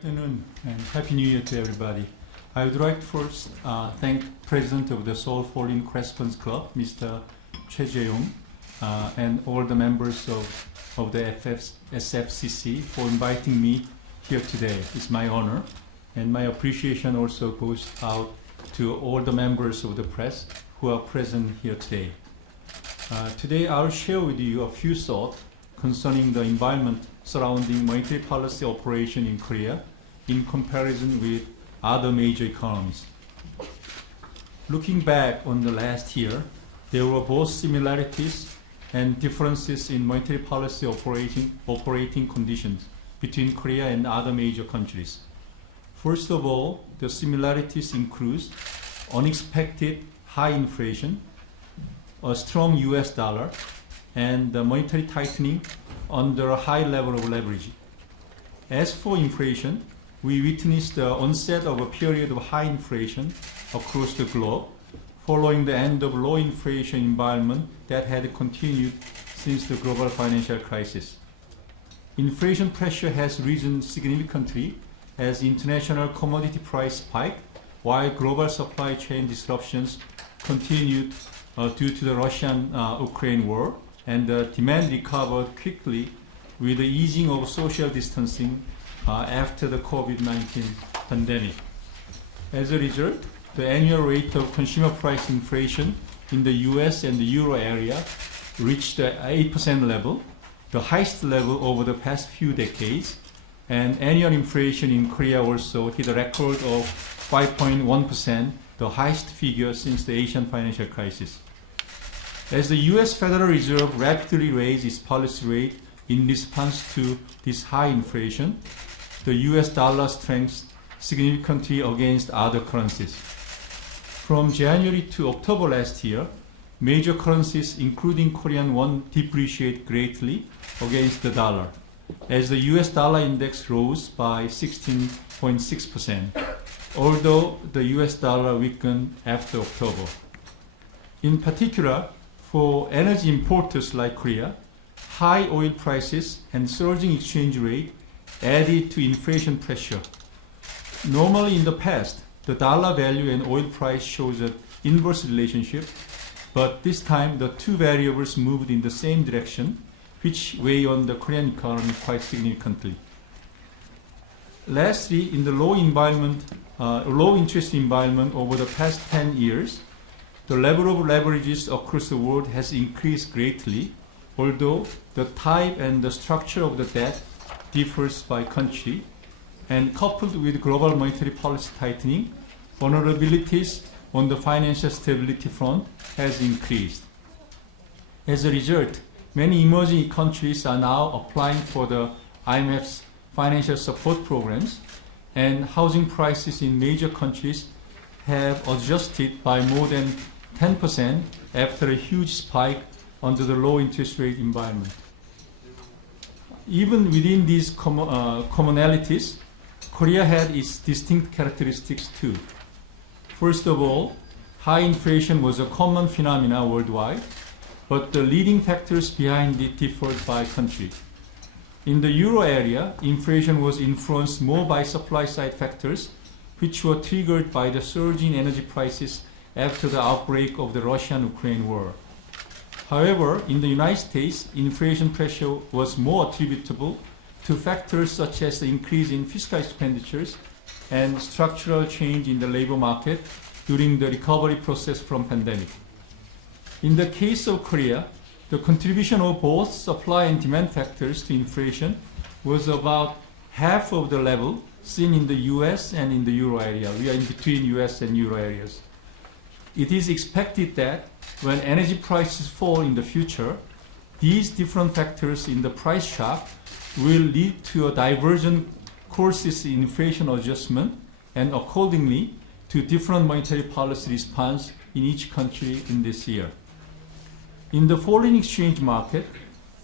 afternoon and Happy New Year to everybody. I would like to first thank President of the Seoul Foreign Correspondents Club, Mr. Choi Jae-yong, and all the members of the SFCC for inviting me here today. It's my honor, and my appreciation also goes out to all the members of the press who are present here today. Today I'll share with you a few thoughts concerning the environment surrounding monetary policy operation in Korea in comparison with other major economies. Looking back on the last year, there were both similarities and differences in monetary policy operating conditions between Korea and other major countries. First of all, the similarities include unexpected high inflation, a strong US dollar, and the monetary tightening under a high level of leverage. As for inflation, we witnessed the onset of a period of high inflation across the globe, following the end of low inflation environment that had continued since the global financial crisis. Inflation pressure has risen significantly as international commodity price spiked, while global supply chain disruptions continued due to the Russian-Ukraine war, and the demand recovered quickly with the easing of social distancing after the COVID-19 pandemic. As a result, the annual rate of consumer price inflation in the US and the Euro area reached the 8% level, the highest level over the past few decades, and annual inflation in Korea also hit a record of 5.1%, the highest figure since the Asian financial crisis. As the US Federal Reserve rapidly raised its policy rate in response to this high inflation, the US dollar strengthened significantly against other currencies. From January to October last year, major currencies including Korean won depreciated greatly against the dollar, as the US dollar index rose by 16.6%, although the US dollar weakened after October. In particular, for energy importers like Korea, high oil prices and surging exchange rate added to inflation pressure. Normally in the past, the dollar value and oil price shows an inverse relationship, but this time the two variables moved in the same direction, which weigh on the Korean economy quite significantly. Lastly, in the low interest environment over the past 10 years, the level of leverages across the world has increased greatly, although the type and the structure of the debt differs by country, and coupled with global monetary policy tightening, vulnerabilities on the financial stability front has increased. As a result, many emerging countries are now applying for the IMF's financial support programs, and housing prices in major countries have adjusted by more than 10% after a huge spike under the low interest rate environment. Even within these commonalities, Korea had its distinct characteristics too. First of all, high inflation was a common phenomenon worldwide, but the leading factors behind it differed by country. In the Euro area, inflation was influenced more by supply-side factors, which were triggered by the surge in energy prices after the outbreak of the Russian-Ukraine war. However, in the United States, inflation pressure was more attributable to factors such as the increase in fiscal expenditures and structural change in the labor market during the recovery process from pandemic. In the case of Korea, the contribution of both supply and demand factors to inflation was about half of the level seen in the US and in the Euro area. We are in between US and Euro areas. It is expected that when energy prices fall in the future, these different factors in the price shock will lead to a divergent courses in inflation adjustment, and accordingly to different monetary policy response in each country in this year. In the foreign exchange market,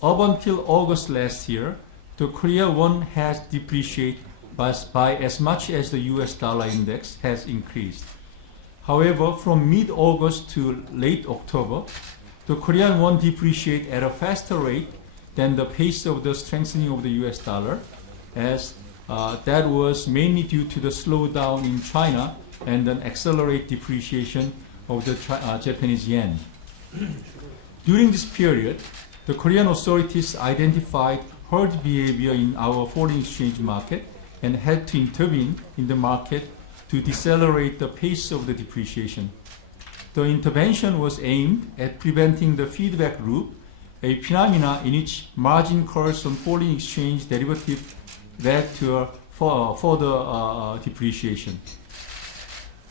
up until August last year, the Korea won has depreciated by as much as the US dollar index has increased. However, from mid-August to late October, the Korean won depreciated at a faster rate than the pace of the strengthening of the US dollar, as that was mainly due to the slowdown in China and an accelerated depreciation of the Japanese yen. During this period, the Korean authorities identified herd behavior in our foreign exchange market and had to intervene in the market to decelerate the pace of the depreciation. The intervention was aimed at preventing the feedback loop, a phenomena in which margin calls on foreign exchange derivative led to a further depreciation.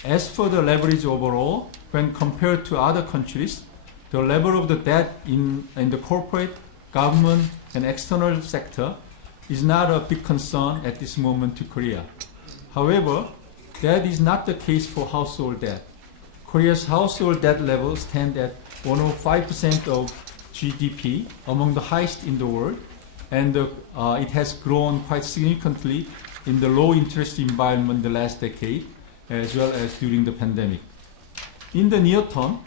As for the leverage overall, when compared to other countries, the level of the debt in the corporate, government, and external sector is not a big concern at this moment to Korea. However, that is not the case for household debt. Korea's household debt levels stand at 105% of GDP, among the highest in the world, and it has grown quite significantly in the low interest environment the last decade, as well as during the pandemic. In the near term,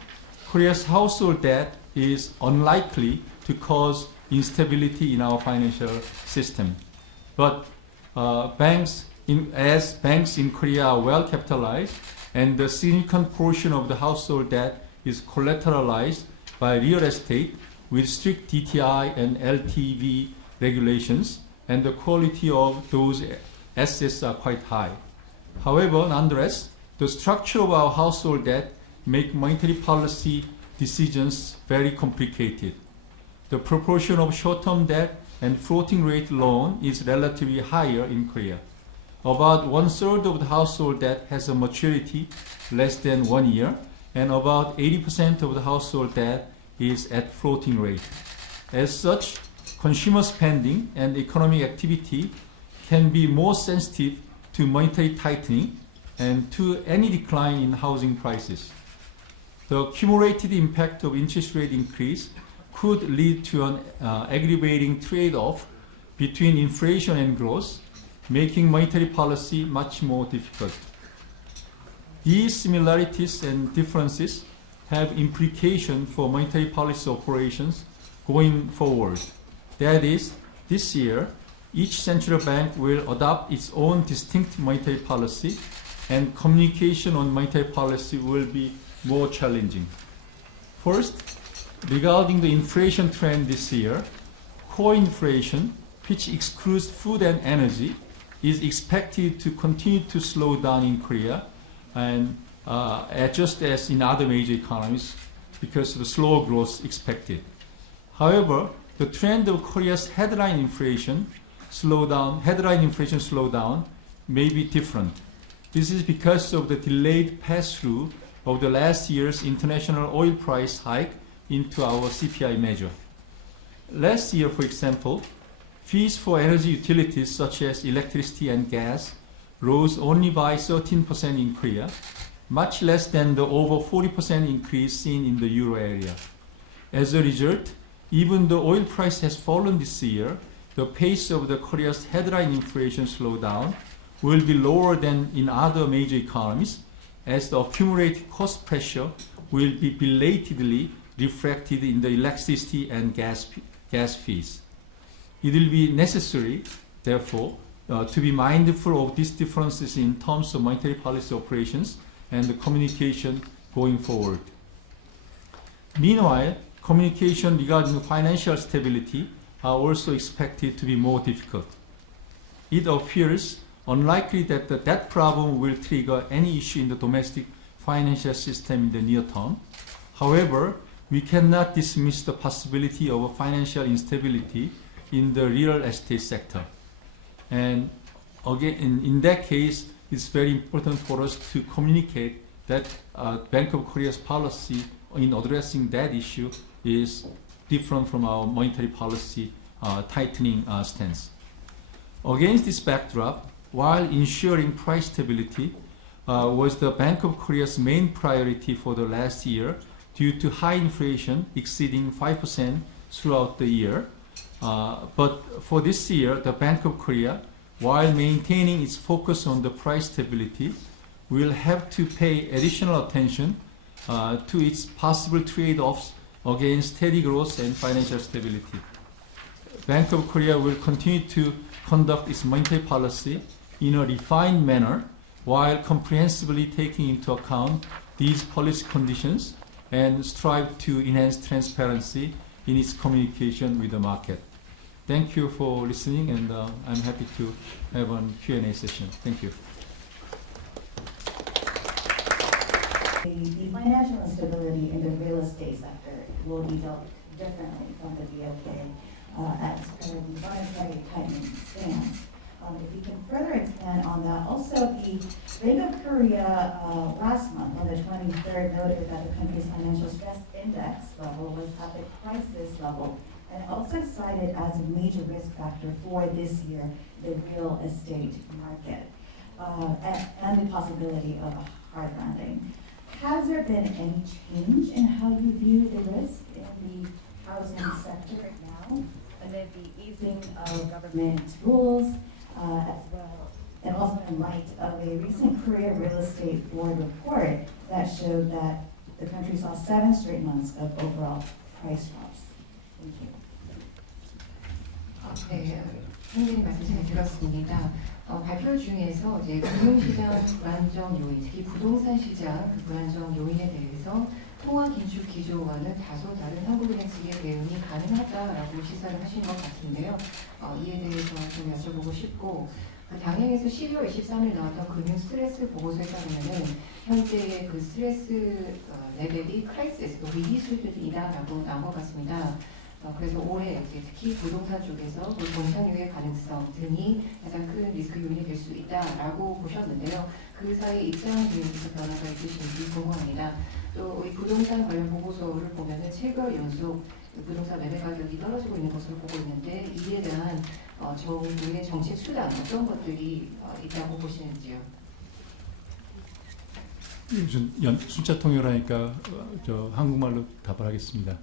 Korea's household debt is unlikely to cause instability in our financial system. But banks in Korea are well capitalized, and the significant portion of the household debt is collateralized by real estate with strict DTI and LTV regulations, and the quality of those assets are quite high. However, nonetheless, the structure of our household debt make monetary policy decisions very complicated. The proportion of short-term debt and floating rate loan is relatively higher in Korea. About 1/3 of the household debt has a maturity less than 1 year, and about 80% of the household debt is at floating rate. As such, consumer spending and economic activity can be more sensitive to monetary tightening and to any decline in housing prices. The accumulated impact of interest rate increase could lead to an aggravating trade-off between inflation and growth, making monetary policy much more difficult. These similarities and differences have implications for monetary policy operations going forward. That is, this year, each central bank will adopt its own distinct monetary policy, and communication on monetary policy will be more challenging. First, regarding the inflation trend this year, core inflation, which excludes food and energy, is expected to continue to slow down in Korea, and just as in other major economies, because of the slower growth expected. However, the trend of Korea's headline inflation slowdown may be different. This is because of the delayed pass-through of the last year's international oil price hike into our CPI measure. Last year, for example, fees for energy utilities such as electricity and gas rose only by 13% in Korea, much less than the over 40% increase seen in the euro area. As a result, even though oil price has fallen this year, the pace of the Korea's headline inflation slowdown will be lower than in other major economies, as the accumulated cost pressure will be belatedly reflected in the electricity and gas fees. It will be necessary, therefore, to be mindful of these differences in terms of monetary policy operations and the communication going forward. Meanwhile, communication regarding financial stability are also expected to be more difficult. It appears unlikely that the debt problem will trigger any issue in the domestic financial system in the near term. However, we cannot dismiss the possibility of a financial instability in the real estate sector. And again, in that case, it's very important for us to communicate that Bank of Korea's policy in addressing that issue is different from our monetary policy tightening stance. Against this backdrop, while ensuring price stability was the Bank of Korea's main priority for the last year due to high inflation exceeding 5% throughout the year. But for this year, the Bank of Korea, while maintaining its focus on the price stability, will have to pay additional attention to its possible trade-offs against steady growth and financial stability. Bank of Korea will continue to conduct its monetary policy in a refined manner while comprehensively taking into account these policy conditions and strive to enhance transparency in its communication with the market. Thank you for listening, and I'm happy to have a Q&A session. Thank you. The financial instability in the real estate sector will be dealt differently from the BOK as per the monetary tightening stance. If you can further expand on that, also the Bank of Korea last month on the 23rd noted that the country's financial stress index level was at the crisis level, and also cited as a major risk factor for this year the real estate market and the possibility of a hard landing. Has there been any change in how you view the risk in the housing sector right now amid the easing of government rules as well, and also in light of a recent Korea Real Estate Board report that showed that the country saw 7 straight months of overall price drops? Thank you. 네, 선생님 말씀 잘 들었습니다. 발표 중에서 이제 금융시장 불안정 요인, 특히 부동산 시장 그 불안정 요인에 대해서 통화 긴축 기조와는 다소 다른 한국은행 측의 대응이 가능하다라고 시사를 하신 것 같은데요. 이에 대해서 좀 여쭤보고 싶고, 그 당행에서 12월 23일 나왔던 금융 스트레스 보고서에 따르면은 현재의 그 스트레스 레벨이 크라이시스, 위기 수준이다라고 나온 것 같습니다. 그래서 올해 특히 부동산 쪽에서 본상유의 가능성 등이 가장 큰 리스크 요인이 될 수 있다라고 보셨는데요. 그 사이 입장 등에서 변화가 있으신지 궁금합니다. 또 이 부동산 관련 보고서를 보면은 7개월 연속 부동산 매매 가격이 떨어지고 있는 것으로 보고 있는데, 이에 대한 정부의 정책 수단 어떤 것들이 있다고 보시는지요? 무슨 숫자 통일하니까 저 한국말로 답을 하겠습니다.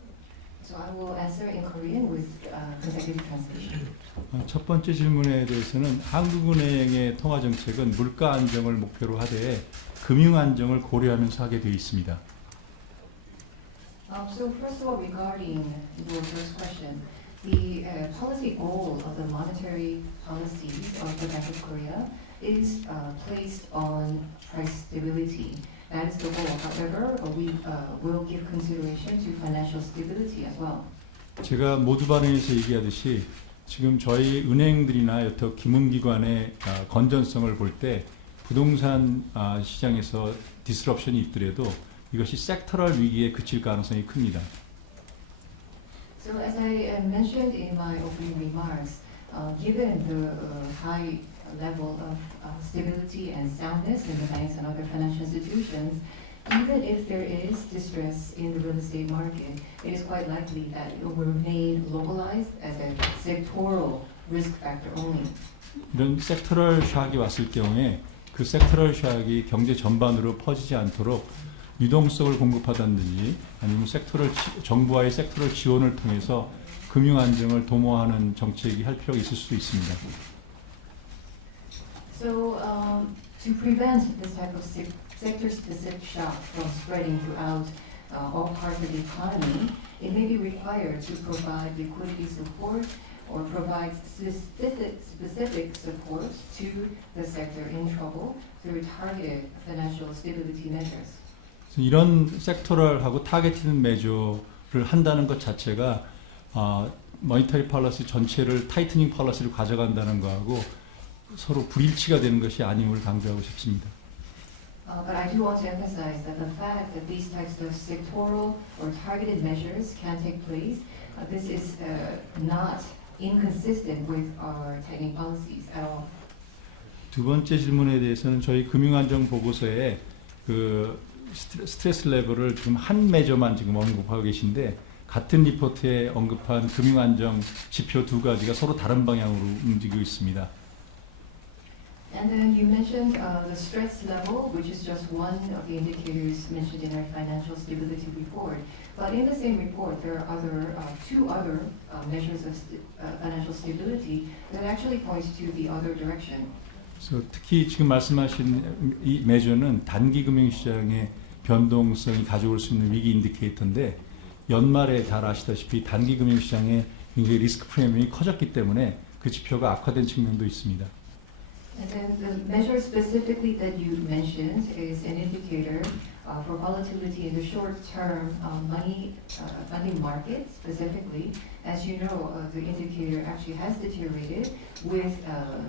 So I will answer in Korean with consecutive translation. 첫 번째 질문에 대해서는 한국은행의 통화 정책은 물가 안정을 목표로 하되 금융 안정을 고려하면서 하게 되어 있습니다. So first of all, regarding your first question, the policy goal of the monetary policies of the Bank of Korea is placed on price stability. That is the goal. However, we will give consideration to financial stability as well. 제가 모두 발언에서 얘기하듯이 지금 저희 은행들이나 여타金融기관의 건전성을 볼 때 부동산 시장에서 디스럽션이 있더라도 이것이 섹터럴 위기에 그칠 가능성이 큽니다. So as I mentioned in my opening remarks, given the high level of stability and soundness in the banks and other financial institutions, even if there is distress in the real estate market, it is quite likely that it will remain localized as a sectoral risk factor only. 이런 섹터럴 샥이 왔을 경우에 그 섹터럴 샥이 경제 전반으로 퍼지지 않도록 유동성을 공급하다든지 아니면 정부와의 섹터럴 지원을 통해서 금융 안정을 도모하는 정책이 할 필요가 있을 수도 있습니다. So to prevent this type of sector-specific shock from spreading throughout all parts of the economy, it may be required to provide liquidity support or provide specific support to the sector in trouble through targeted financial stability measures. 이런 섹터럴하고 타겟티드 메저를 한다는 것 자체가 머니터리 폴리시 전체를 타이트닝 폴리시로 가져간다는 거하고 서로 불일치가 되는 것이 아님을 강조하고 싶습니다. But I do want to emphasize that the fact that these types of sectoral or targeted measures can take place, this is not inconsistent with our tightening policies at all. 두 번째 질문에 대해서는 저희 금융안정 보고서에 그 스트레스 레벨을 지금 한 메저만 지금 언급하고 계신데 같은 리포트에 언급한 금융안정 지표 두 가지가 서로 다른 방향으로 움직이고 있습니다. And then you mentioned the stress level, which is just one of the indicators mentioned in our financial stability report. But in the same report, there are two other measures of financial stability that actually point to the other direction. 그래서 특히 지금 말씀하신 이 메저는 단기 금융시장의 변동성이 가져올 수 있는 위기 인디케이터인데 연말에 잘 아시다시피 단기 금융시장의 굉장히 리스크 프리미엄이 커졌기 때문에 그 지표가 악화된 측면도 있습니다. And then the measure specifically that you mentioned is an indicator for volatility in the short-term funding market specifically. As you know, the indicator actually has deteriorated with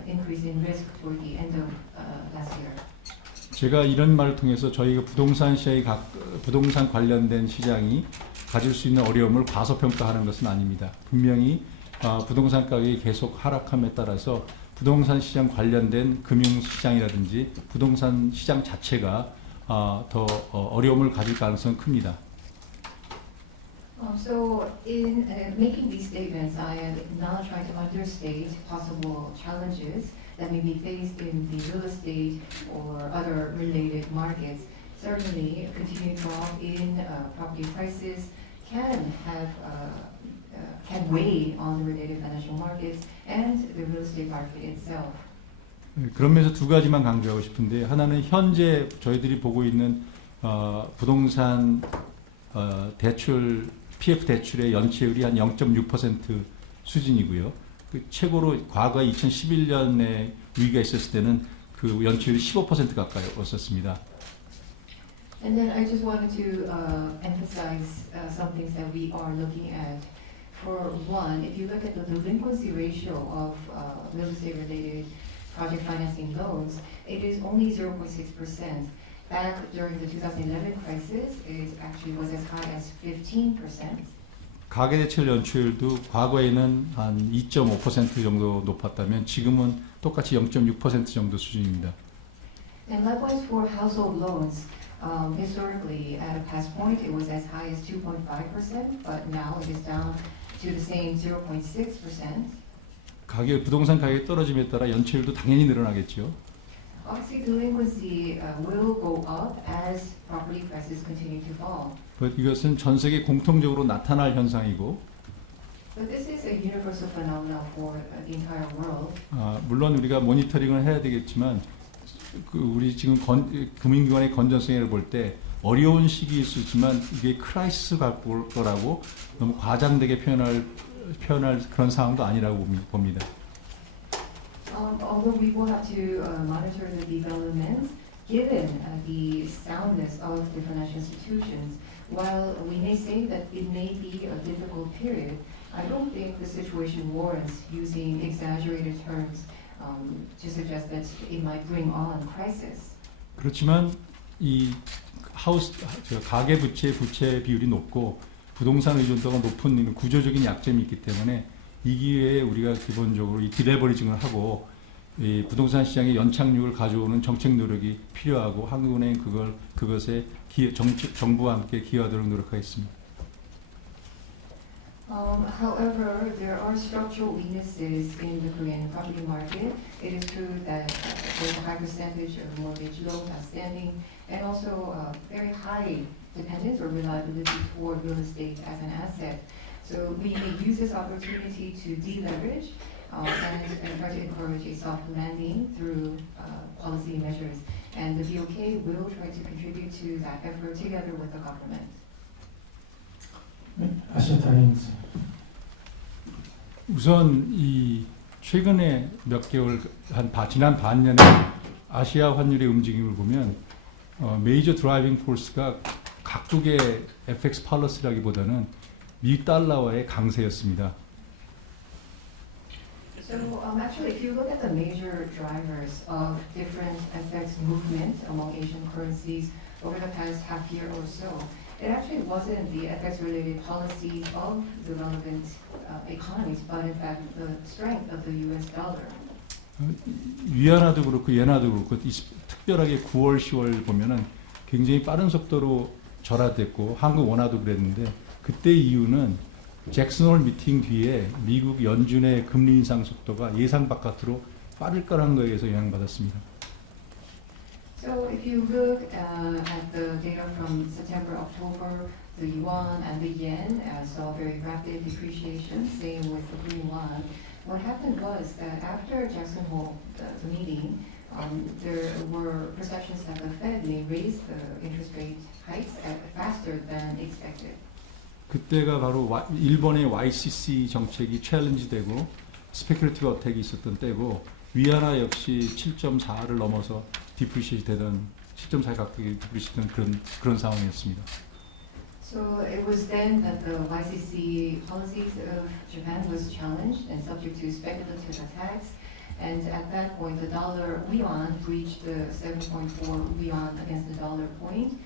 increase in risk toward the end of last year. 제가 이런 말을 통해서 저희가 부동산 관련된 시장이 가질 수 있는 어려움을 과소평가하는 것은 아닙니다. 분명히 부동산 가격이 계속 하락함에 따라서 부동산 시장 관련된 금융시장이라든지 부동산 시장 자체가 더 어려움을 가질 가능성은 큽니다. So in making these statements, I am not trying to understate possible challenges that may be faced in the real estate or other related markets. Certainly, a continued drop in property prices can weigh on the related financial markets and the real estate market itself. 그런 면에서 두 가지만 강조하고 싶은데 하나는 현재 저희들이 보고 있는 부동산 대출 PF 대출의 연체율이 한 0.6% 수준이고요. 그 최고로 과거 2011년에 위기가 있었을 때는 그 연체율이 15% 가까이였었습니다. And then I just wanted to emphasize some things that we are looking at. For one, if you look at the delinquency ratio of real estate-related project financing loans, it is only 0.6%. Back during the 2011 crisis, it actually was as high as 15%. 가계대출 연체율도 과거에는 한 2.5% 정도 높았다면 지금은 똑같이 0.6% 정도 수준입니다. And likewise for household loans, historically at a past point it was as high as 2.5%, but now it is down to the same 0.6%. 부동산 가격이 떨어짐에 따라 연체율도 당연히 늘어나겠죠. Obviously, delinquency will go up as property prices continue to fall. 이것은 전 세계 공통적으로 나타날 현상이고, But this is a universal phenomenon for the entire world. 물론 우리가 모니터링을 해야 되겠지만, 우리 지금 금융기관의 건전성을 볼 때 어려운 시기일 수 있지만 이게 크라이시스 갈 거라고 너무 과장되게 표현할 그런 상황도 아니라고 봅니다. Although we will have to monitor the developments, given the soundness of the financial institutions, while we may say that it may be a difficult period, I don't think the situation warrants using exaggerated terms to suggest that it might bring on crisis. 그렇지만 이 가계 부채 비율이 높고 부동산 의존도가 높은 구조적인 약점이 있기 때문에 이 기회에 우리가 기본적으로 이 디레버리징을 하고 이 부동산 시장의 연착륙을 가져오는 정책 노력이 필요하고 한국은행 그것에 정부와 함께 기여하도록 노력하겠습니다. However, there are structural weaknesses in the Korean property market. It is true that there's a high percentage of mortgage loans outstanding and also very high dependence or reliability toward real estate as an asset. So we may use this opportunity to deleverage and try to encourage a soft landing through policy measures. And the BOK will try to contribute to that effort together with the government. 아시아타임스. 우선 이 최근에 몇 개월 지난 반년의 아시아 환율의 움직임을 보면 메이저 드라이빙 포스가 각국의 FX 팔러스라기보다는 미국 달러와의 강세였습니다. So actually, if you look at the major drivers of different FX movement among Asian currencies over the past half year or so, it actually wasn't the FX-related policies of the relevant economies, but in fact the strength of the U.S. dollar. 위안화도 그렇고 엔화도 그렇고 특별하게 9월, 10월 보면은 굉장히 빠른 속도로 절하됐고 한국 원화도 그랬는데 그때 이유는 잭슨홀 미팅 뒤에 미국 연준의 금리 인상 속도가 예상 바깥으로 빠를 거라는 거에 의해서 영향받았습니다. So if you look at the data from September, October, the yuan and the yen saw very rapid depreciation, same with the Korean won. What happened was that after Jackson Hole, the meeting, there were perceptions that the Fed may raise the interest rate hikes faster than expected. 그때가 바로 일본의 YCC 정책이 챌린지되고 스페큘레티브 어택이 있었던 때고 위안화 역시 7.4를 넘어서 디프리시에이트 되던 7.4 가까이 디프리시에이트 되던 그런 상황이었습니다. So it was then that the YCC policies of Japan was challenged and subject to speculative attacks. And at that point, the dollar yuan reached the 7.4 yuan against the dollar point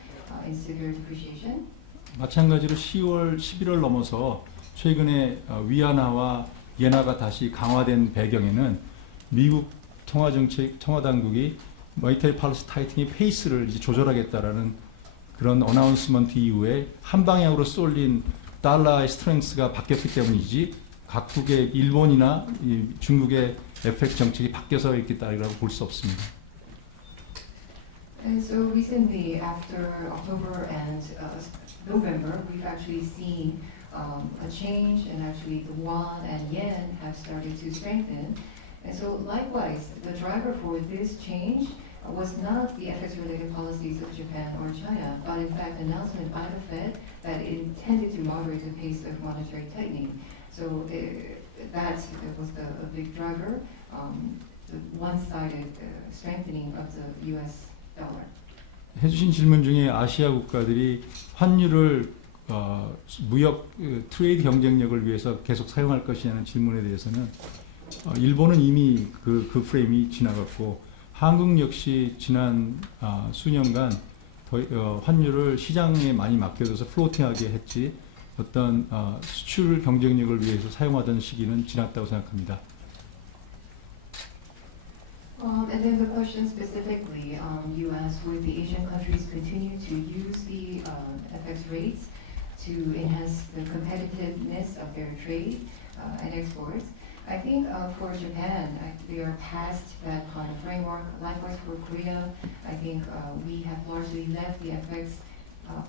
in severe depreciation. 마찬가지로 10월, 11월 넘어서 최근에 위안화와 엔화가 다시 강화된 배경에는 미국 통화 당국이 머니터리 팔리시 타이팅의 페이스를 이제 조절하겠다라는 그런 어나운스먼트 이후에 한 방향으로 쏠린 달러의 스트렝스가 바뀌었기 때문이지 각국의 일본이나 중국의 FX 정책이 바뀌어서 있겠다라고 볼 수 없습니다. And so recently, after October and November, we've actually seen a change, and actually the won and yen have started to strengthen. And so likewise, the driver for this change was not the FX-related policies of Japan or China, but in fact an announcement by the Fed that it intended to moderate the pace of monetary tightening. So that was a big driver, the one-sided strengthening of the U.S. dollar. 해주신 질문 중에 아시아 국가들이 환율을 무역 트레이드 경쟁력을 위해서 계속 사용할 것이냐는 질문에 대해서는 일본은 이미 그 프레임이 지나갔고 한국 역시 지난 수년간 환율을 시장에 많이 맡겨둬서 플로팅하게 했지 어떤 수출 경쟁력을 위해서 사용하던 시기는 지났다고 생각합니다. And then the question specifically, you asked, would the Asian countries continue to use the FX rates to enhance the competitiveness of their trade and exports? I think for Japan, we are past that kind of framework. Likewise for Korea, I think we have largely left the FX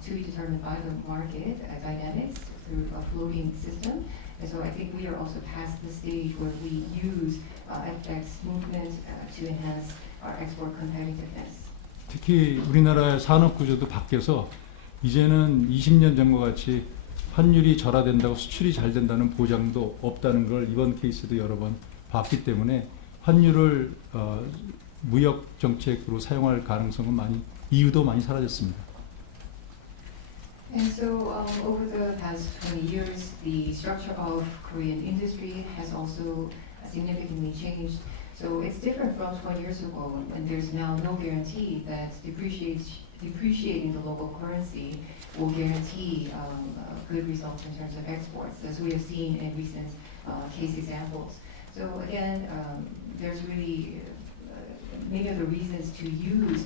to be determined by the market dynamics through a floating system. And so I think we are also past the stage where we use FX movement to enhance our export competitiveness. 특히 우리나라의 산업 구조도 바뀌어서 이제는 20년 전과 같이 환율이 절하된다고 수출이 잘 된다는 보장도 없다는 걸 이번 케이스도 여러 번 봤기 때문에 환율을 무역 정책으로 사용할 가능성은 이유도 많이 사라졌습니다. And so over the past 20 years, the structure of Korean industry has also significantly changed. So it's different from 20 years ago, and there's now no guarantee that depreciating the local currency will guarantee good results in terms of exports, as we have seen in recent case examples. So again, there's really many of the reasons to use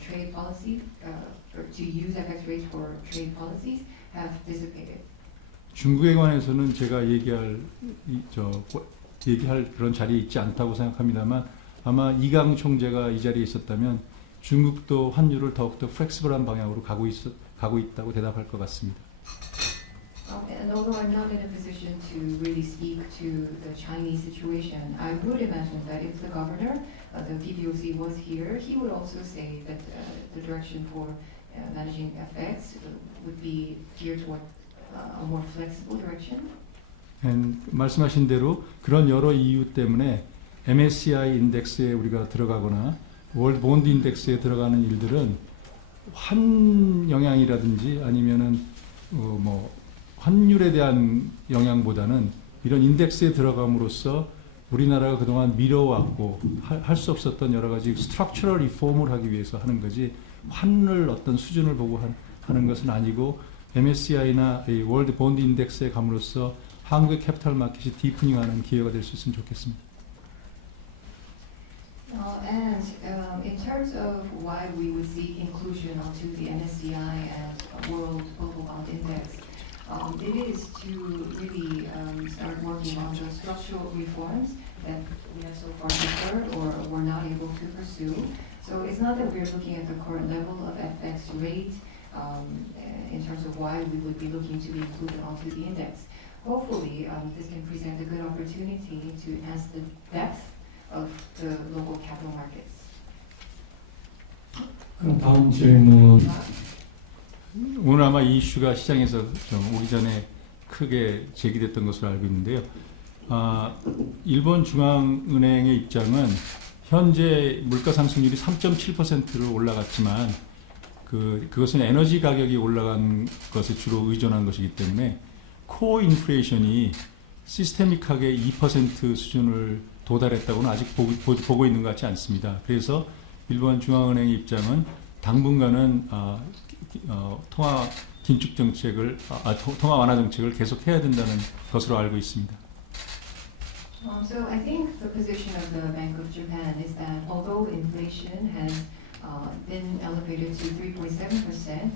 trade policy, or to use FX rates for trade policies have dissipated. 중국에 관해서는 제가 얘기할 그런 자리에 있지 않다고 생각합니다만 아마 이강 총재가 이 자리에 있었다면 중국도 환율을 더욱더 플렉시블한 방향으로 가고 있다고 대답할 것 같습니다. And although I'm not in a position to really speak to the Chinese situation, I would imagine that if the governor, the PBOC was here, he would also say that the direction for managing FX would be geared toward a more flexible direction. 말씀하신 대로 그런 여러 이유 때문에 MSCI 인덱스에 우리가 들어가거나 월드 본드 인덱스에 들어가는 일들은 환 영향이라든지 아니면은 환율에 대한 영향보다는 이런 인덱스에 들어감으로써 우리나라가 그동안 미뤄왔고 할 수 없었던 여러 가지 스트럭처럴 리폼을 하기 위해서 하는 거지 환율 어떤 수준을 보고 하는 것은 아니고 MSCI나 월드 본드 인덱스에 감으로써 한국의 캐피탈 마켓이 디프닝하는 기회가 될 수 있으면 좋겠습니다. And in terms of why we would seek inclusion onto the MSCI and World Global Bond Index, it is to really start working on the structural reforms that we have so far deferred or were not able to pursue. So it's not that we're looking at the current level of FX rate in terms of why we would be looking to be included onto the index. Hopefully, this can present a good opportunity to enhance the depth of the local capital markets. 다음 질문. 오늘 아마 이 이슈가 시장에서 좀 오기 전에 크게 제기됐던 것으로 알고 있는데요. 일본 중앙은행의 입장은 현재 물가 상승률이 3.7%로 올라갔지만 그것은 에너지 가격이 올라간 것에 주로 의존한 것이기 때문에 코어 인플레이션이 시스테믹하게 2% 수준을 도달했다고는 아직 보고 있는 것 같지 않습니다. 그래서 일본 중앙은행의 입장은 당분간은 통화 긴축 정책을 통화 완화 정책을 계속해야 된다는 것으로 알고 있습니다. So I think the position of the Bank of Japan is that although inflation has been elevated to 3.7%,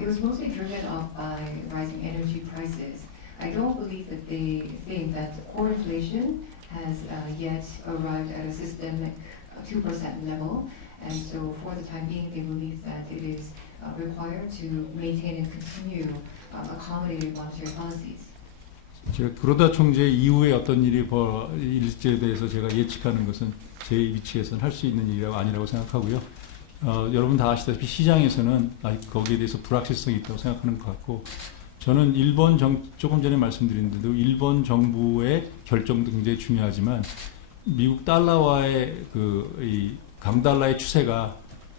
it was mostly driven up by rising energy prices. I don't believe that they think that core inflation has yet arrived at a systemic 2% level, and so for the time being, they believe that it is required to maintain and continue accommodative monetary policies. 제가 구로다 총재 이후에 어떤 일이 벌일지에 대해서 제가 예측하는 것은 제 위치에서는 할 수 있는 일이라고 아니라고 생각하고요. 여러분 다 아시다시피 시장에서는 아직 거기에 대해서 불확실성이 있다고 생각하는 것 같고, 저는 조금 전에 말씀드린 대로 일본 정부의 결정도 굉장히 중요하지만 미국 달러와의 이 강달러의 추세가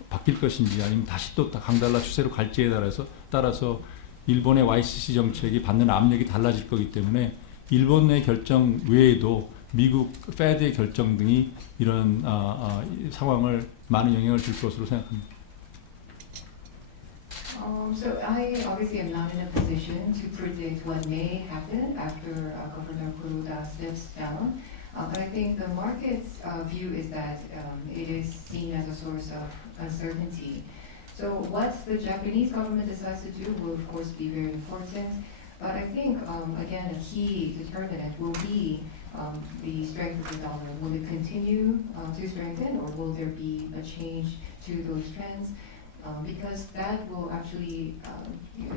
바뀔 것인지 아니면 다시 또 강달러 추세로 갈지에 따라서 일본의 YCC 정책이 받는 압력이 달라질 거기 때문에 일본의 결정 외에도 미국 페드의 결정 등이 이런 상황을 많은 영향을 줄 것으로 생각합니다. So I obviously am not in a position to predict what may happen after Governor Kuroda steps down. But I think the market's view is that it is seen as a source of uncertainty. So what the Japanese government decides to do will of course be very important. But I think, again, a key determinant will be the strength of the dollar. Will it continue to strengthen, or will there be a change to those trends? Because that will actually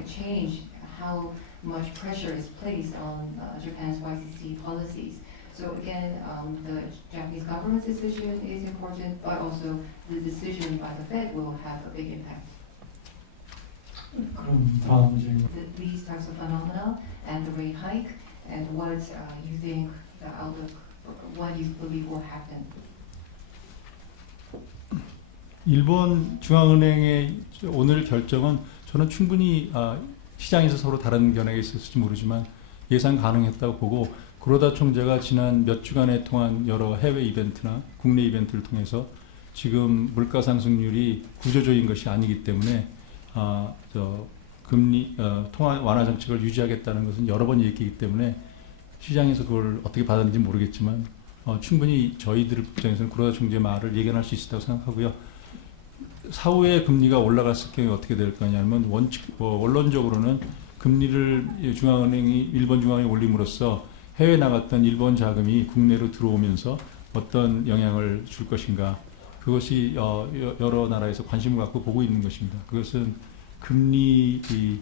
change how much pressure is placed on Japan's YCC policies. So again, the Japanese government's decision is important, but also the decision by the Fed will have a big impact. 그럼 다음 질문. These types of phenomena and the rate hike and what you think the outlook, what you believe will happen. 일본 중앙은행의 오늘 결정은 저는 충분히 시장에서 서로 다른 견해가 있었을지 모르지만 예상 가능했다고 보고, 구로다 총재가 지난 몇 주간에 통한 여러 해외 이벤트나 국내 이벤트를 통해서 지금 물가 상승률이 구조적인 것이 아니기 때문에 금리 통화 완화 정책을 유지하겠다는 것은 여러 번 얘기했기 때문에 시장에서 그걸 어떻게 받았는지 모르겠지만 충분히 저희들 입장에서는 구로다 총재 말을 예견할 수 있다고 생각하고요. 사후에 금리가 올라갔을 경우에 어떻게 될 거냐면 원론적으로는 금리를 일본 중앙은행이 올림으로써 해외 나갔던 일본 자금이 국내로 들어오면서 어떤 영향을 줄 것인가, 그것이 여러 나라에서 관심을 갖고 보고 있는 것입니다. 그것은 금리의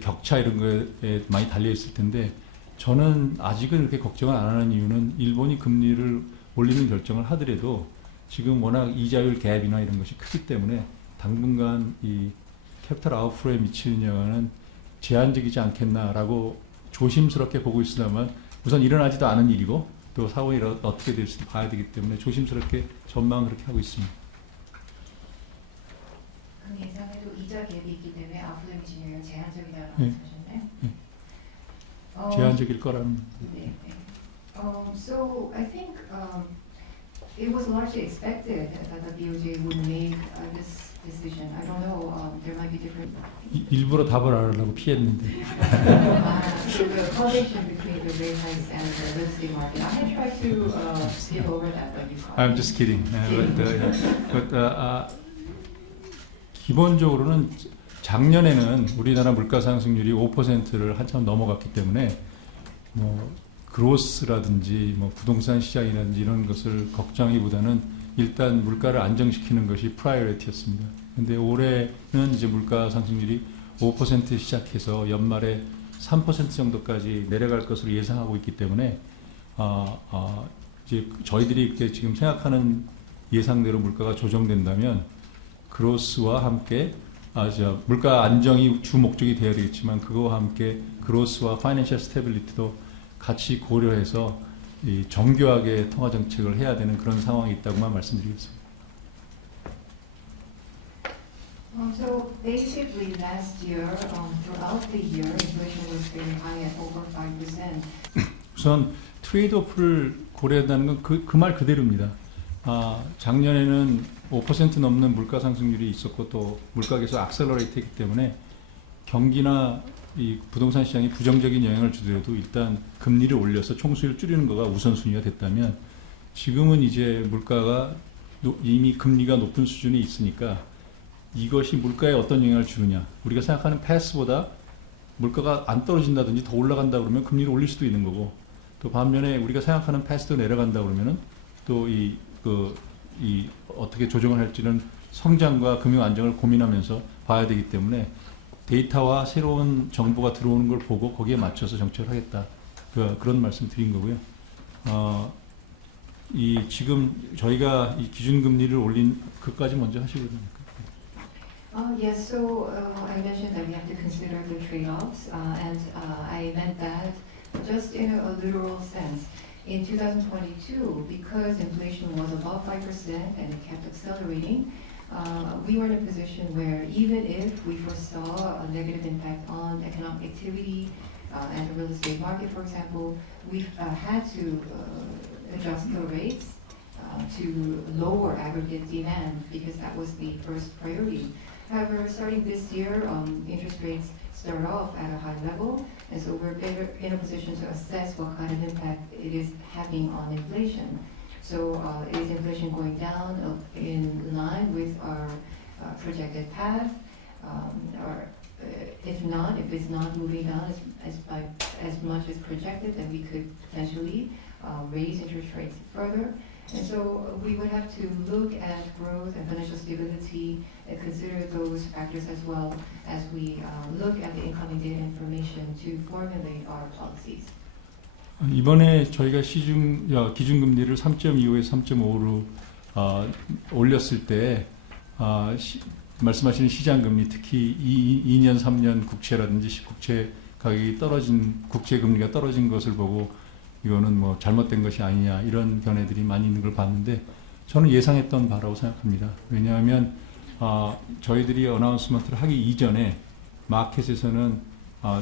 격차 이런 거에 많이 달려 있을 텐데, 저는 아직은 그렇게 걱정을 안 하는 이유는 일본이 금리를 올리는 결정을 하더라도 지금 워낙 이자율 갭이나 이런 것이 크기 때문에 당분간 이 캐피탈 아웃플로에 미치는 영향은 제한적이지 않겠나라고 조심스럽게 보고 있으나만, 우선 일어나지도 않은 일이고 또 사후에 어떻게 될지 봐야 되기 때문에 조심스럽게 전망을 그렇게 하고 있습니다. 그 예상에도 이자 갭이 있기 때문에 아웃플로에 미치는 영향은 제한적이다라고 네. 말씀하셨나요? 제한적일 거라는. 네. So I think it was largely expected that the BOJ would make this decision. I don't know. There might be different. 일부러 답을 안 하려고 피했는데. So the causation between the rate hikes and the real estate market. I had tried to skip over that, but you. I'm just kidding. 기본적으로는 작년에는 우리나라 물가 상승률이 5%를 한참 넘어갔기 때문에 그로스라든지 부동산 시장이라든지 이런 것을 걱정하기보다는 일단 물가를 안정시키는 것이 프라이어리티였습니다. 근데 올해는 이제 물가 상승률이 5% 시작해서 연말에 3% 정도까지 내려갈 것으로 예상하고 있기 때문에 이제 저희들이 이렇게 지금 생각하는 예상대로 물가가 조정된다면 그로스와 함께 물가 안정이 주 목적이 되어야 되겠지만 그거와 함께 그로스와 파이낸셜 스테빌리티도 같이 고려해서 이 정교하게 통화 정책을 해야 되는 그런 상황이 있다고만 말씀드리겠습니다. So basically last year, throughout the year, inflation was very high at over 5%. 우선 트레이드오프를 고려한다는 건 그 말 그대로입니다. 작년에는 5% 넘는 물가 상승률이 있었고 또 물가가 계속 악셀러레이트 했기 때문에 경기나 이 부동산 시장이 부정적인 영향을 주더라도 일단 금리를 올려서 총수익을 줄이는 거가 우선순위가 됐다면 지금은 이제 물가가 이미 금리가 높은 수준이 있으니까 이것이 물가에 어떤 영향을 주느냐. 우리가 생각하는 패스보다 물가가 안 떨어진다든지 더 올라간다 그러면 금리를 올릴 수도 있는 거고 또 반면에 우리가 생각하는 패스도 내려간다 그러면은 또 이 어떻게 조정을 할지는 성장과 금융 안정을 고민하면서 봐야 되기 때문에 데이터와 새로운 정보가 들어오는 걸 보고 거기에 맞춰서 정책을 하겠다. 그런 말씀 드린 거고요. 지금 저희가 이 기준금리를 올린 그까지 먼저 하시거든요. Yes, so I mentioned that we have to consider the trade-offs, and I meant that just in a literal sense. In 2022, because inflation was above 5% and it kept accelerating, we were in a position where even if we foresaw a negative impact on economic activity and the real estate market, for example, we had to adjust the rates to lower aggregate demand because that was the first priority. However, starting this year, interest rates start off at a high level, and so we're better in a position to assess what kind of impact it is having on inflation. So is inflation going down in line with our projected path? Or if not, if it's not moving down as much as projected, then we could potentially raise interest rates further. And so we would have to look at growth and financial stability and consider those factors as well as we look at the incoming data information to formulate our policies. 이번에 저희가 기준금리를 3.25에서 3.5로 올렸을 때 말씀하시는 시장금리 특히 2년, 3년 국채라든지 국채 가격이 국채 금리가 떨어진 것을 보고 이거는 뭐 잘못된 것이 아니냐 이런 견해들이 많이 있는 걸 봤는데 저는 예상했던 바라고 생각합니다. 왜냐하면 저희들이 어나운스먼트를 하기 이전에 마켓에서는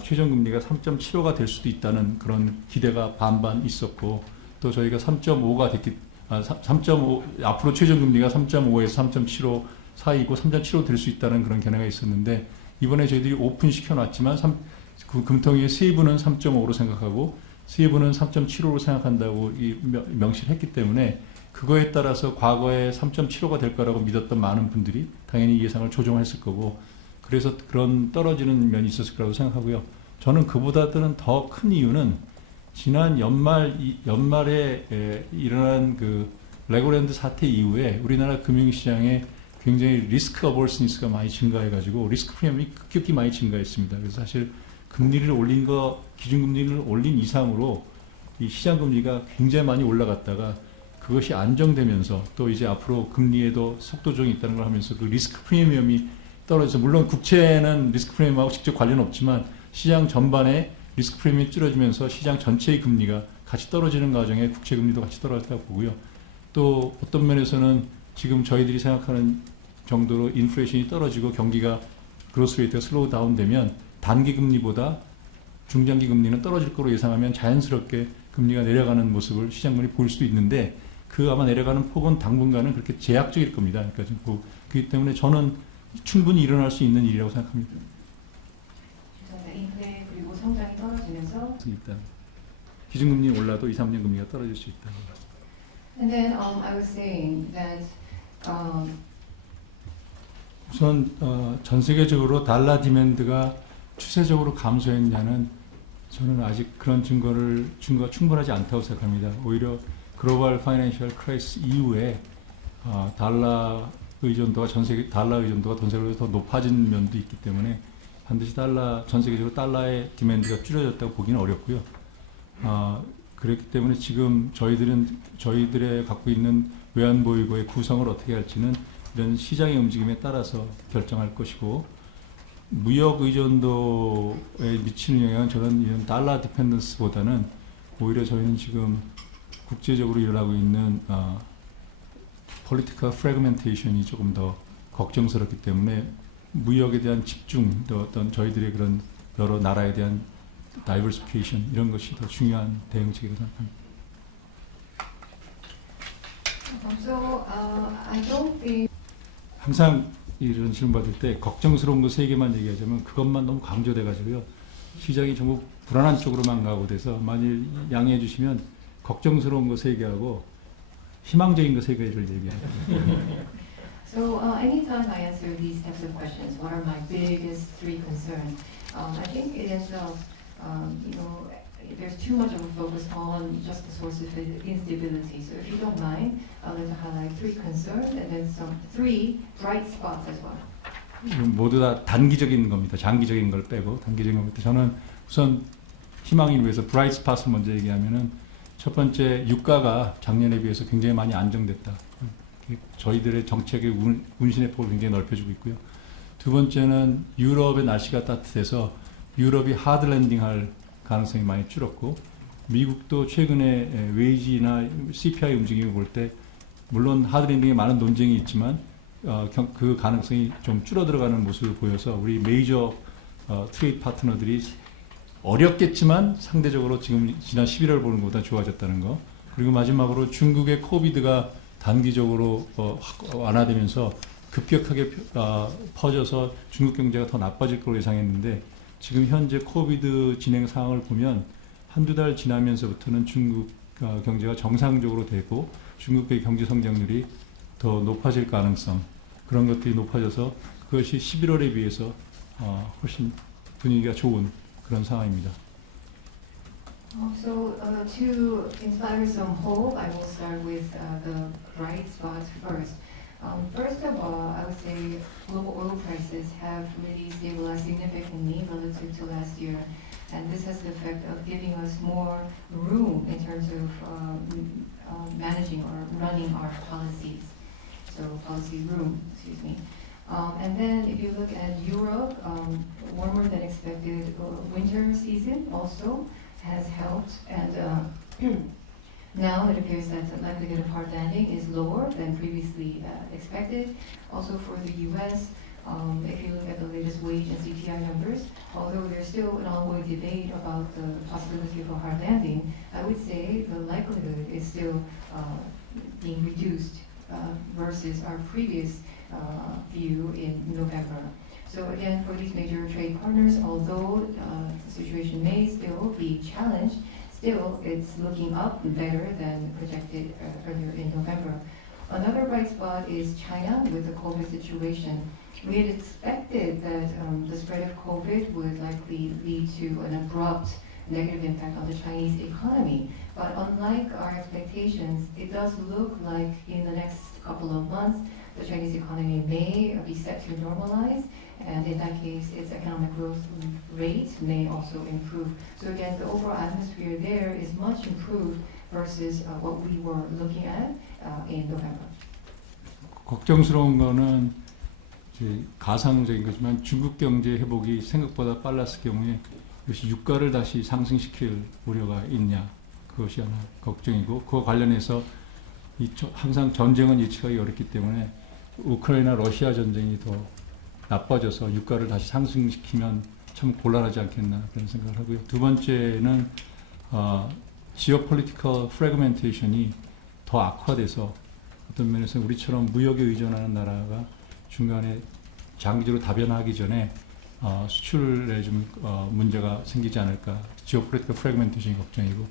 최저금리가 3.75가 될 수도 있다는 그런 기대가 반반 있었고 또 저희가 3.5가 됐기 3.5 앞으로 최저금리가 3.5에서 3.75 사이고 3.75 될 수 있다는 그런 견해가 있었는데 이번에 저희들이 오픈 시켜놨지만 금통위의 세부는 3.5로 생각하고 세부는 3.75로 생각한다고 명시를 했기 때문에 그거에 따라서 과거에 3.75가 될 거라고 믿었던 많은 분들이 당연히 예상을 조정했을 거고 그래서 그런 떨어지는 면이 있었을 거라고 생각하고요. 저는 그보다는 더 큰 이유는 지난 연말에 일어난 그 레고랜드 사태 이후에 우리나라 금융시장에 굉장히 리스크 어버스니스가 많이 증가해가지고 리스크 프리미엄이 급격히 많이 증가했습니다. 그래서 사실 금리를 올린 기준금리를 올린 이상으로 이 시장금리가 굉장히 많이 올라갔다가 그것이 안정되면서 또 이제 앞으로 금리에도 속도 조정이 있다는 걸 하면서 그 리스크 프리미엄이 떨어져서 물론 국채는 리스크 프리미엄하고 직접 관련 없지만 시장 전반에 리스크 프리미엄이 줄어지면서 시장 전체의 금리가 같이 떨어지는 과정에 국채 금리도 같이 떨어졌다고 보고요. 또 어떤 면에서는 지금 저희들이 생각하는 정도로 인플레이션이 떨어지고 경기가 그로스 레이트가 슬로우 다운 되면 단기 금리보다 중장기 금리는 떨어질 거로 예상하면 자연스럽게 금리가 내려가는 모습을 시장분이 볼 수도 있는데 그 아마 내려가는 폭은 당분간은 그렇게 제약적일 겁니다. 그러니까 좀 그렇기 때문에 저는 충분히 일어날 수 있는 일이라고 생각합니다. 인플레 그리고 성장이 떨어지면서 일단 기준금리 올라도 2, 3년 금리가 떨어질 수 있다. And then I was saying that 우선 전 세계적으로 달러 디맨드가 추세적으로 감소했냐는 저는 아직 그런 증거가 충분하지 않다고 생각합니다. 오히려 글로벌 파이낸셜 크라이시스 이후에 달러 의존도가 전 세계적으로 더 높아진 면도 있기 때문에 반드시 전 세계적으로 달러의 디맨드가 줄여졌다고 보기는 어렵고요. 그렇기 때문에 지금 저희들의 갖고 있는 외환보유고의 구성을 어떻게 할지는 이런 시장의 움직임에 따라서 결정할 것이고 무역 의존도에 미치는 영향은 저는 이런 달러 디펜던스보다는 오히려 저희는 지금 국제적으로 일어나고 있는 political fragmentation이 조금 더 걱정스럽기 때문에 무역에 대한 집중, 또 어떤 저희들의 그런 여러 나라에 대한 diversification 이런 것이 더 중요한 대응책이라고 생각합니다. I don't think 항상 이런 질문 받을 때 걱정스러운 거 세 개만 얘기하자면 그것만 너무 강조돼가지고요. 시장이 전부 불안한 쪽으로만 가고 돼서 만일 양해해 주시면 걱정스러운 거 세 개하고 희망적인 거 세 개를 얘기합니다. so. Anytime I answer these types of questions, what are my biggest three concerns? I think it ends up, there's too much of a focus on just the source of instability. So if you don't mind, I'd like to highlight three concerns and then three bright spots as well. 모두 다 단기적인 겁니다. 장기적인 걸 빼고 단기적인 겁니다. 저는 우선 희망을 위해서 브라이트 스팟을 먼저 얘기하면은 첫 번째 유가가 작년에 비해서 굉장히 많이 안정됐다. 저희들의 정책의 운신의 폭을 굉장히 넓혀주고 있고요. 두 번째는 유럽의 날씨가 따뜻해서 유럽이 하드랜딩할 가능성이 많이 줄었고 미국도 최근에 웨이지나 CPI 움직임을 볼 때 물론 하드랜딩에 많은 논쟁이 있지만 그 가능성이 좀 줄어들어가는 모습을 보여서 우리 메이저 트레이드 파트너들이 어렵겠지만 상대적으로 지금 지난 11월 보는 것보다 좋아졌다는 거. 그리고 마지막으로 중국의 코비드가 단기적으로 완화되면서 급격하게 퍼져서 중국 경제가 더 나빠질 걸로 예상했는데 지금 현재 코비드 진행 상황을 보면 한두 달 지나면서부터는 중국 경제가 정상적으로 되고 중국의 경제 성장률이 더 높아질 가능성 그런 것들이 높아져서 그것이 11월에 비해서 훨씬 분위기가 좋은 그런 상황입니다. So to inspire some hope, I will start with the bright spots first. First of all, I would say global oil prices have really stabilized significantly relative to last year, and this has the effect of giving us more room in terms of managing or running our policies. So policy room, excuse me. And then if you look at Europe, warmer than expected winter season also has helped, and now it appears that the likelihood of hard landing is lower than previously expected. Also for the U.S., if you look at the latest wage and CPI numbers, although there's still an ongoing debate about the possibility of a hard landing, I would say the likelihood is still being reduced versus our previous view in November. So again, for these major trade partners, although the situation may still be challenged, still it's looking up better than projected earlier in November. Another bright spot is China with the COVID situation. We had expected that the spread of COVID would likely lead to an abrupt negative impact on the Chinese economy. But unlike our expectations, it does look like in the next couple of months, the Chinese economy may be set to normalize, and in that case, its economic growth rate may also improve. So again, the overall atmosphere there is much improved versus what we were looking at in November. 걱정스러운 거는 이제 가상적인 거지만 중국 경제 회복이 생각보다 빨랐을 경우에 이것이 유가를 다시 상승시킬 우려가 있냐 그것이 하나 걱정이고 그와 관련해서 항상 전쟁은 예측하기 어렵기 때문에 우크라이나 러시아 전쟁이 더 나빠져서 유가를 다시 상승시키면 참 곤란하지 않겠나 그런 생각을 하고요. 두 번째는 지오폴리티컬 프래그멘테이션이 더 악화돼서 어떤 면에서 우리처럼 무역에 의존하는 나라가 중간에 장기적으로 다변화하기 전에 수출에 좀 문제가 생기지 않을까 지오폴리티컬 프래그멘테이션이 걱정이고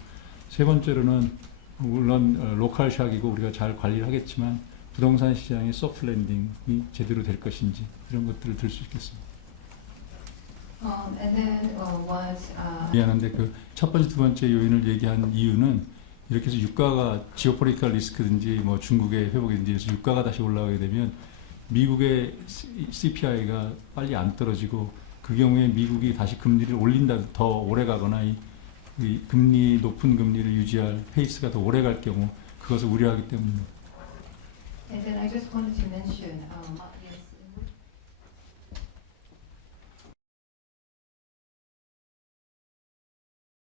세 번째로는 물론 로컬 샥이고 우리가 잘 관리를 하겠지만 부동산 시장의 소프트 랜딩이 제대로 될 것인지 이런 것들을 들 수 있겠습니다. And then 미안한데 그 첫 번째 두 번째 요인을 얘기한 이유는 이렇게 해서 유가가 지오폴리티컬 리스크든지 뭐 중국의 회복이든지 해서 유가가 다시 올라가게 되면 미국의 CPI가 빨리 안 떨어지고 그 경우에 미국이 다시 금리를 올린다 더 오래 가거나 이 금리 높은 금리를 유지할 페이스가 더 오래 갈 경우 그것을 우려하기 때문입니다. And then I just wanted to mention